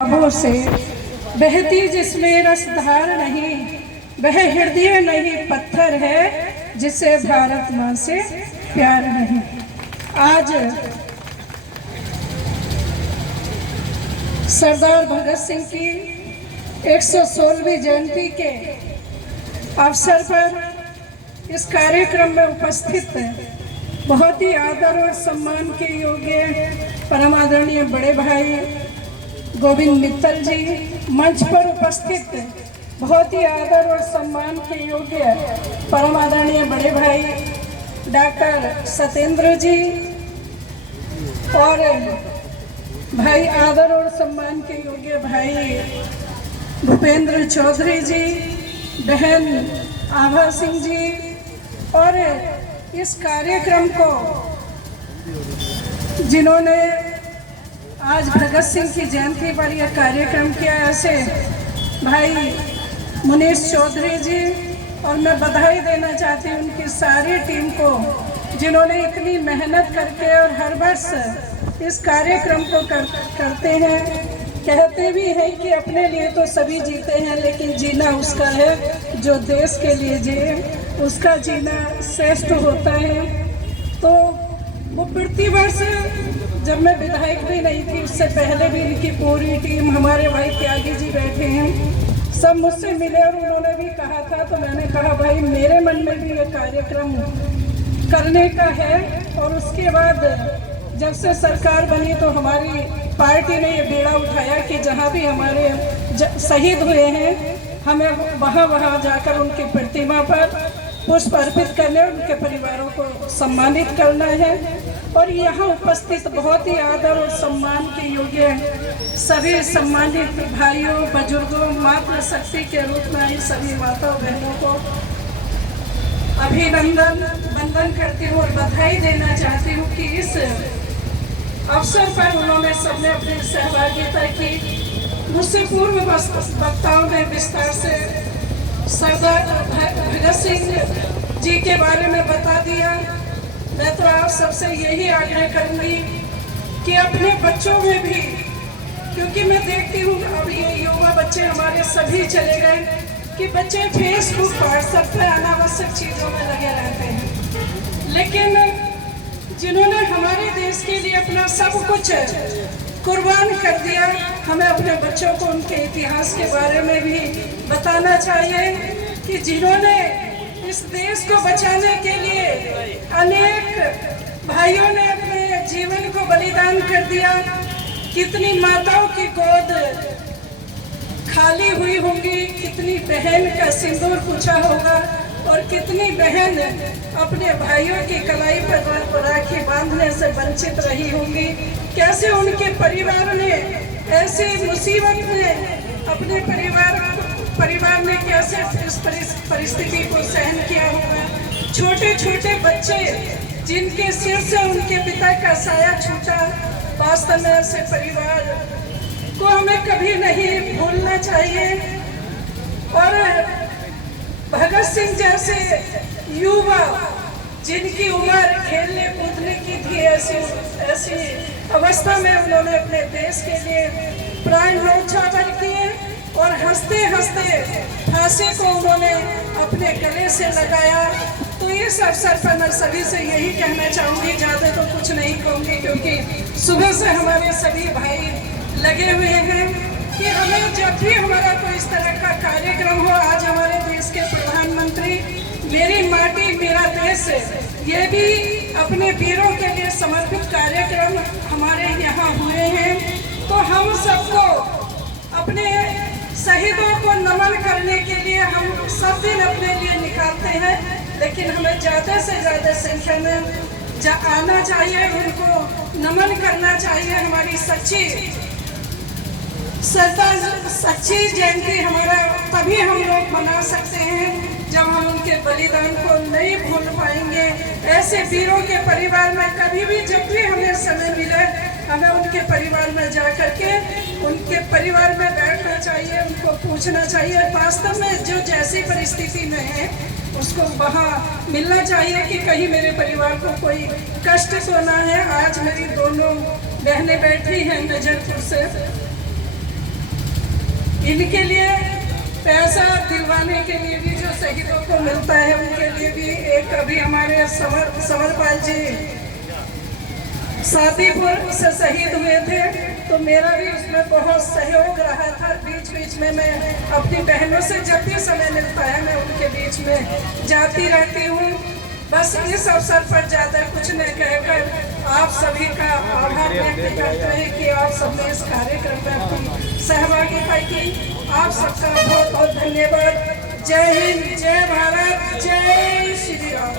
आंखों से बहती जिसमें रसधार नहीं, वह हृदय नहीं पत्थर है जिसे भारत माँ से प्यार नहीं। आज सरदार भगत सिंह की 116वीं जयंती के अवसर पर इस कार्यक्रम में उपस्थित बहुत ही आदर और सम्मान के योग्य परम आदरणीय बड़े भाई गोविंद मित्तल जी, मंच पर उपस्थित बहुत ही आदर और सम्मान के योग्य परम आदरणीय बड़े भाई डॉक्टर सत्येंद्र जी, और भाई आदर और सम्मान के योग्य भाई भूपेंद्र चौधरी जी, बहन आभा सिंह जी, और इस कार्यक्रम को जिन्होंने आज भगत सिंह की जयंती पर यह कार्यक्रम किया, ऐसे भाई मुनीश चौधरी जी, और मैं बधाई देना चाहती हूँ उनकी सारी टीम को जिन्होंने इतनी मेहनत करके और हर वर्ष इस कार्यक्रम को करते हैं। कहते भी हैं कि अपने लिए तो सभी जीते हैं, लेकिन जीना उसका है जो देश के लिए जिए, उसका जीना श्रेष्ठ होता है। तो वो प्रतिवर्ष, जब मैं विधायक भी नहीं थी उससे पहले भी इनकी पूरी टीम, हमारे भाई त्यागी जी बैठे हैं, सब मुझसे मिले और उन्होंने भी कहा था, तो मैंने कहा भाई मेरे मन में भी ये कार्यक्रम करने का है। और उसके बाद जब से सरकार बनी तो हमारी पार्टी ने ये बेड़ा उठाया कि जहाँ भी हमारे शहीद हुए हैं हमें वहाँ जाकर उनकी प्रतिमा पर पुष्प अर्पित करने और उनके परिवारों को सम्मानित करना है। और यहाँ उपस्थित बहुत ही आदर और सम्मान के योग्य सभी सम्मानित भाइयों, बुजुर्गों, मातृशक्ति के रूप में आई सभी माताओं बहनों को अभिनंदन वंदन करती हूँ और बधाई देना चाहती हूँ कि इस अवसर पर उन्होंने सबने अपनी सहभागिता की। मुझसे पूर्व वक्ताओं ने विस्तार से सरदार भगत सिंह जी के बारे में बता दिया। मैं तो आप सबसे यही आग्रह करूंगी कि अपने बच्चों में भी, क्योंकि मैं देखती हूँ अब ये युवा बच्चे हमारे सभी चले गए कि बच्चे फेसबुक, व्हाट्सएप पर अनावश्यक चीज़ों में लगे रहते हैं, लेकिन जिन्होंने हमारे देश के लिए अपना सब कुछ कुर्बान कर दिया, हमें अपने बच्चों को उनके इतिहास के बारे में भी बताना चाहिए कि जिन्होंने इस देश को बचाने के लिए अनेक भाइयों ने अपने जीवन को बलिदान कर दिया। कितनी माताओं की गोद खाली हुई होंगी, कितनी बहन का सिंदूर पूछा होगा, और कितनी बहन अपने भाइयों की कलाई पर राखी बांधने से वंचित रही होंगी। कैसे उनके परिवार ने ऐसी मुसीबत में अपने परिवार ने कैसे इस परिस्थिति को सहन किया होगा। छोटे छोटे बच्चे जिनके सिर से उनके पिता का साया छूटा, वास्तव में ऐसे परिवार को हमें कभी नहीं भूलना चाहिए। और भगत सिंह जैसे युवा जिनकी उम्र खेलने कूदने की थी, ऐसी अवस्था में उन्होंने अपने देश के लिए प्राण न्यौछावर किए और हंसते हंसते फांसी को उन्होंने अपने गले से लगाया। तो इस अवसर पर मैं सभी से यही कहना चाहूँगी, ज़्यादा तो कुछ नहीं कहूँगी क्योंकि सुबह से हमारे सभी भाई लगे हुए हैं कि हमें जब भी हमारा कोई इस तरह का कार्यक्रम हो, आज हमारे देश के प्रधानमंत्री मेरी माटी मेरा देश, ये भी अपने वीरों के लिए समर्पित कार्यक्रम हमारे यहाँ हुए हैं। तो हम सबको अपने शहीदों को नमन करने के लिए हम सब दिन अपने लिए निकालते हैं, लेकिन हमें ज़्यादा से ज़्यादा संख्या में आना चाहिए, उनको नमन करना चाहिए। हमारी सच्ची जयंती हमारा तभी हम लोग मना सकते हैं जब हम उनके बलिदान को नहीं भूल पाएंगे। ऐसे वीरों के परिवार में कभी भी, जब भी हमें समय मिले, हमें उनके परिवार में जा करके उनके परिवार में बैठना चाहिए, उनको पूछना चाहिए वास्तव में जो जैसी परिस्थिति में है उसको वहाँ मिलना चाहिए कि कहीं मेरे परिवार को कोई कष्ट तो ना है। आज मेरी दोनों बहनें बैठी हैं नजरपुर से, इनके लिए पैसा दिलवाने के लिए भी जो शहीदों को मिलता है, उनके लिए भी एक अभी हमारे समरपाल जी शादीपुर से शहीद हुए थे, तो मेरा भी उसमें बहुत सहयोग रहा था। बीच बीच में मैं अपनी बहनों से जब भी समय मिलता है मैं उनके बीच में जाती रहती हूँ। बस इस अवसर पर ज़्यादा कुछ न कहकर आप सभी का आभार व्यक्त करते हैं कि आप सबने इस कार्यक्रम में अपनी सहभागिता की। आप सबका बहुत बहुत धन्यवाद। जय हिंद, जय भारत, जय श्री राम।